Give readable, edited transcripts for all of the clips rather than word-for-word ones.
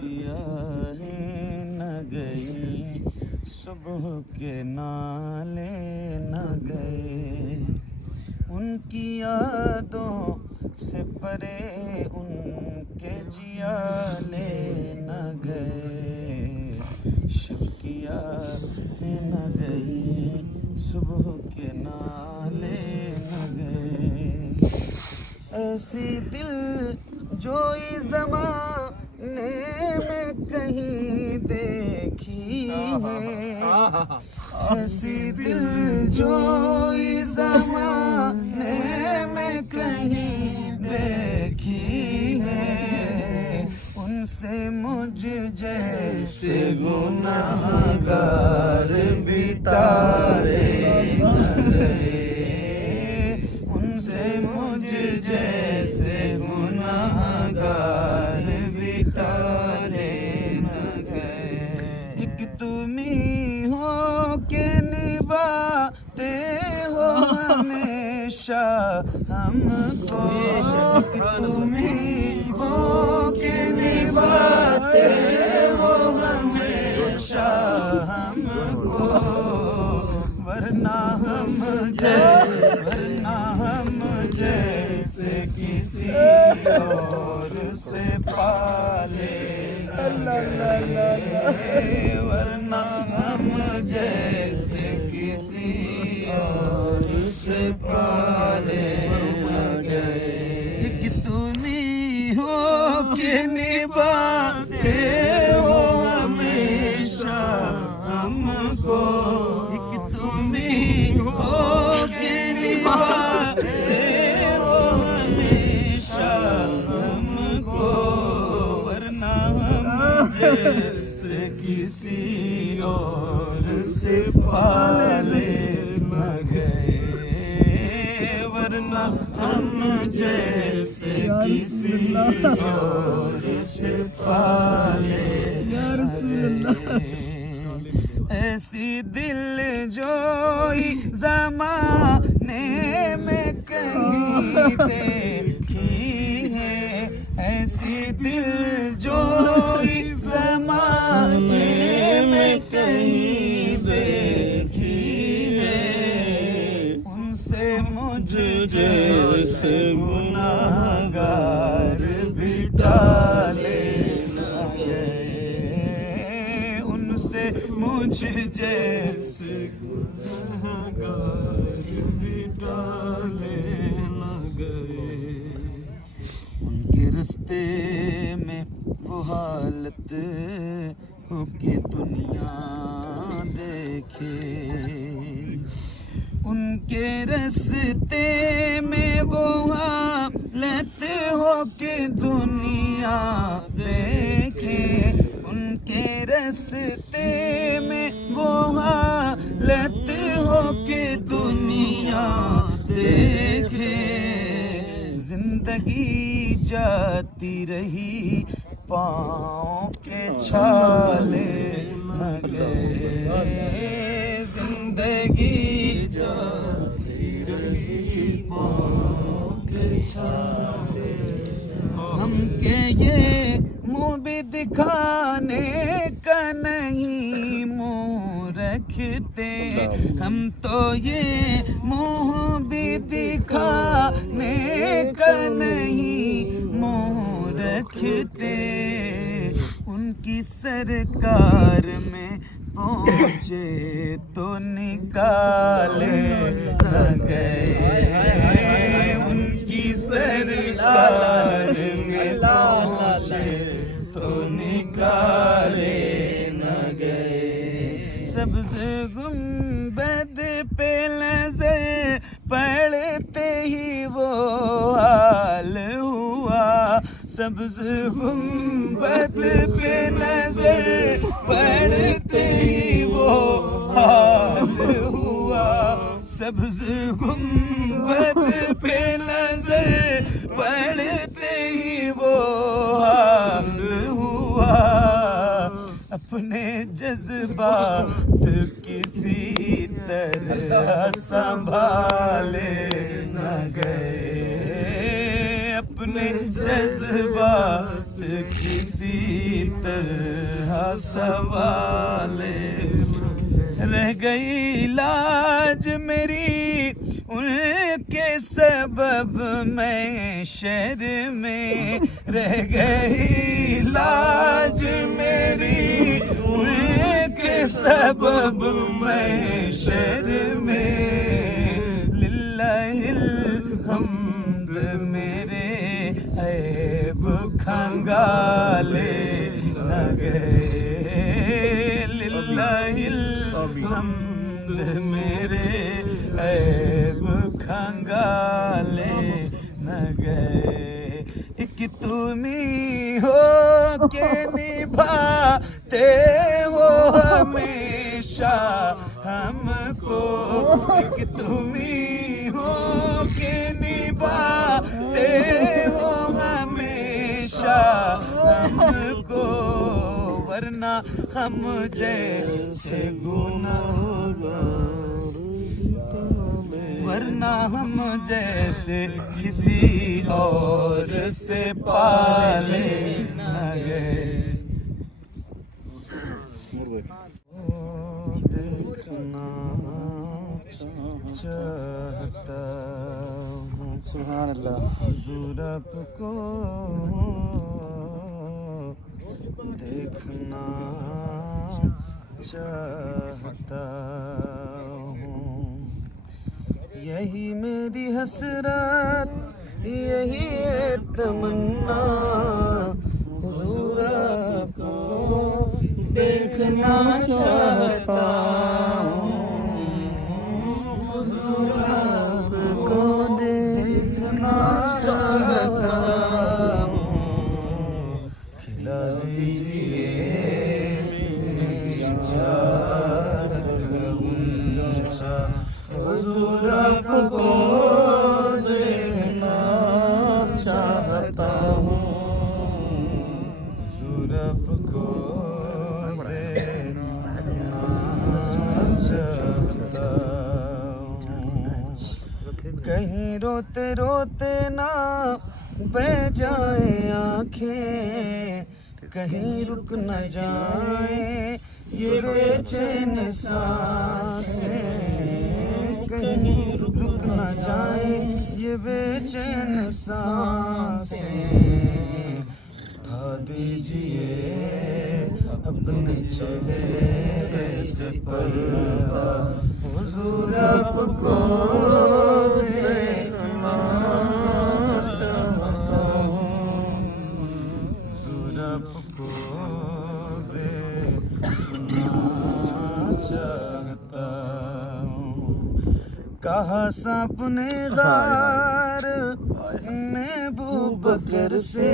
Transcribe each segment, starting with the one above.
किया ही न गई, सुबह के नाले न गए। उनकी यादों से परे उनके जियाले न गए। शब किया ही न गई, सुबह के नाले न गए। ऐसी दिल जोई ज़माने में कहीं देखी है, ऐसी दिल जोई ज़माने में कहीं देखी है। उनसे मुझ जैसे गुनाहगार भी टारे न गए, उनसे मुझ जैसे गुनाहगार भी टारे न गए। एक तुम ही हो के निभाते हो हमेशा हमको, एक तुम ही हो के निभाते हो हमेशा हमको। वरना हम जैसे किसी और से पाले न गए, वरना हम जैसे किसी और से पाले न गए। कि तुम ही हो के निभाते हो हमेशा हमको, एक तुम ही हो के निभाते हो हमेशा हमको। वरना हम जैसे किसी और से पाले न गए, वरना हम जैसे किसी और से पाले न गए। ऐसी दिल जोई ज़माने में कहीं देखी है, ऐसी दिल जोई ज़माने में कहीं देखी है। उनसे मुझ जैसे गुनाहगार भी टाले न गए, उनसे मुझ जैसे गुनाहगार भी टाले न गए। उनके रास्ते में वो हालत हो के दुनिया देखे, उनके रास्ते में वो हालत हो के दुनिया देखे, उनके रास्ते में वो हालत हो के दुनिया देखे। जिंदगी जाती रही पाँव के छाले न गए, जिंदगी जाती रही पाँव के छाले। हम के ये मुँह भी दिखाने का नहीं मुँह रखते, हम तो ये मुँह भी दिखाने का नहीं मुँह रखते। उनकी सरकार में पहुँचे तो निकाले न गए, उनकी सरकार में पहुँचे तो निकाले न गए। सब्ज़ गुंबद पे नजर पड़ते ही वो हाल हुआ, सब्ज़ गुंबद पे नजर पड़ते ही वो हाल हुआ, सब्ज़ गुंबद पे नजर पड़ते ही वो हाल हुआ। अपने जज्बात किसी तरह संभाले न गए, अपने जज्बात किसी तन्हा सवाले रह गई लाज मेरी उनके सबब मैं शहर में रह गई लाज मेरी उनके सबब मैं शहर में लिल्लाहिल हम्द मेरे ऐब खंगाले न गए लिल्लाहिल हम्द मेरे ऐब खंगाले न गए एक तुम्ही हो के निभाते हो हमेशा हमको एक तुम्ही हो के निभाते हो हमेशा हमको वरना हम जैसे गुनाहगार वरना हम जैसे किसी और से पाले न गए देखना चाहता हूँ सुभान अल्लाह हुजूर आपको देखना चाहता हूँ यही मेरी हसरत यही है तमन्ना हुजूर आपको देखना चाहता हूँ हुजूर आपको देखना चाहता हूँ खिला दीजिए मेरी चाहत हुजूर आपको देखना चाहता हूँ हुजूर आपको देखना चाहता हूँ कहीं रोते रोते ना बह जाए आँखें कहीं रुक न जाए ये बेचैन सांसें कहीं रुक न जाए ये बेचैन सांसें उठा दीजिए अपने चेहरे से पर्दा हुजूर आपको देखना चाहता हूँ हुजूर आपको देखना चाहता कहा सांप ने गार महबूब बकर से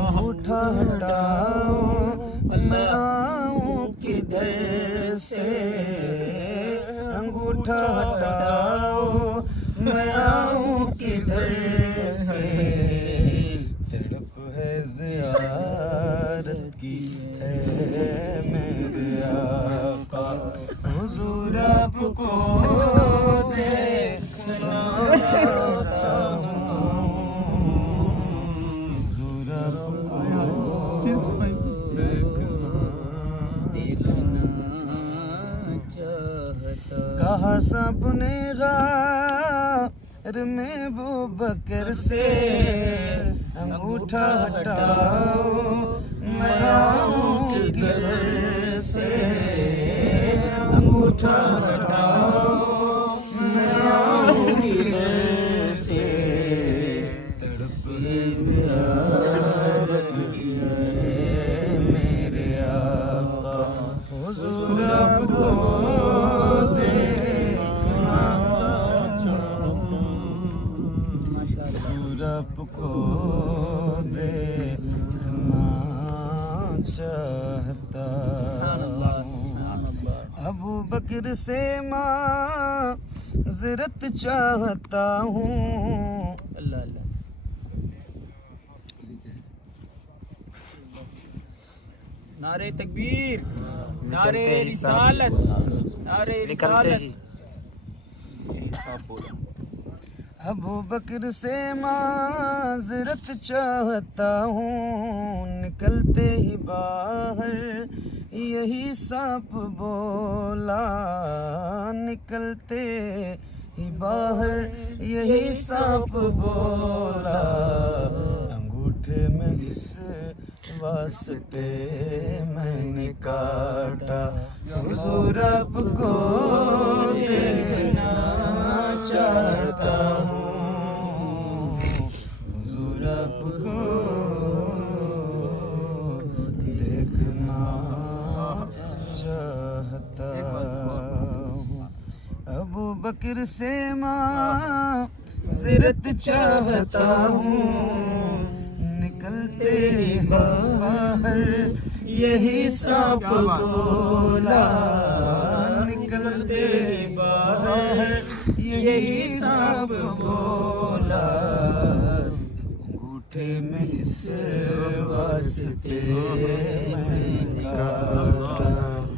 अंगूठा हटाओ मैं आऊं किधर से अंगूठा हटाओ मैं आऊं किधर से तड़प है ज़ियारत की है मेरे आका हुजूर आपको देखना चाहता हूँ हुजूर आपको देखना चाहता कहा सबने गार में वो बकर से अंगूठा हटाओ मैं आऊं किधर से अंगूठा हटाओ मैं आऊं किधर से तड़प ज़ियारत है मेरे आका हुजूर आपको देखना चाहता हूँ हुजूर आपको देखना चाहता अबू बकर से माज़रत चाहता हूँ अल्लाह अल्लाह नारे तकबीर नारे रिसालत नारे रिसालत अबू बकर से माजरत चाहता हूँ, निकलते ही बाहर यही सांप बोला, निकलते ही बाहर यही सांप बोला, अंगूठे में इस वास्ते मैंने काटा, हुजूर आपको देखना चाहता हूँ, हुजूर आपको देखना चाहता हूँ। अबू बकर से माज़रत चाहता हूँ, निकलते बाहर यही सांप बोला, निकलते बाहर यही सांप बोला, अंगूठे में इस वास्ते मैंने काटा,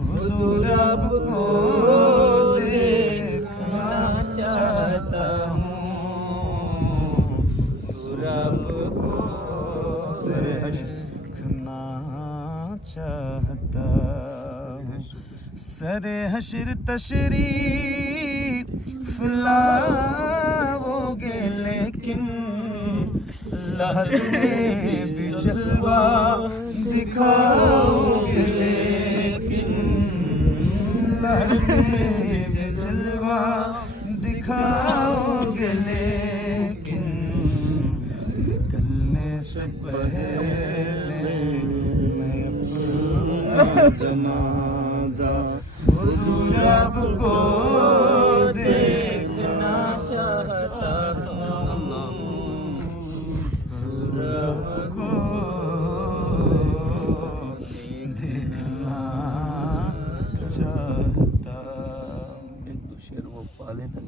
हुजूर आपको देखना चाहता हूँ, हुजूर आपको देखना चाहता हूँ। सरे हशर तशरीफ लाओगे लेकिन लहद में भी जलवा दिखाओगे, लेकिन लहद में भी जलवा दिखाओगे, लेकिन निकलने से पहले मैं अपना जनाजा हुजूर आपको देखना चाहता हूँ, हुजूर आपको देखना चाहता हूँ। शेर वो पाले ना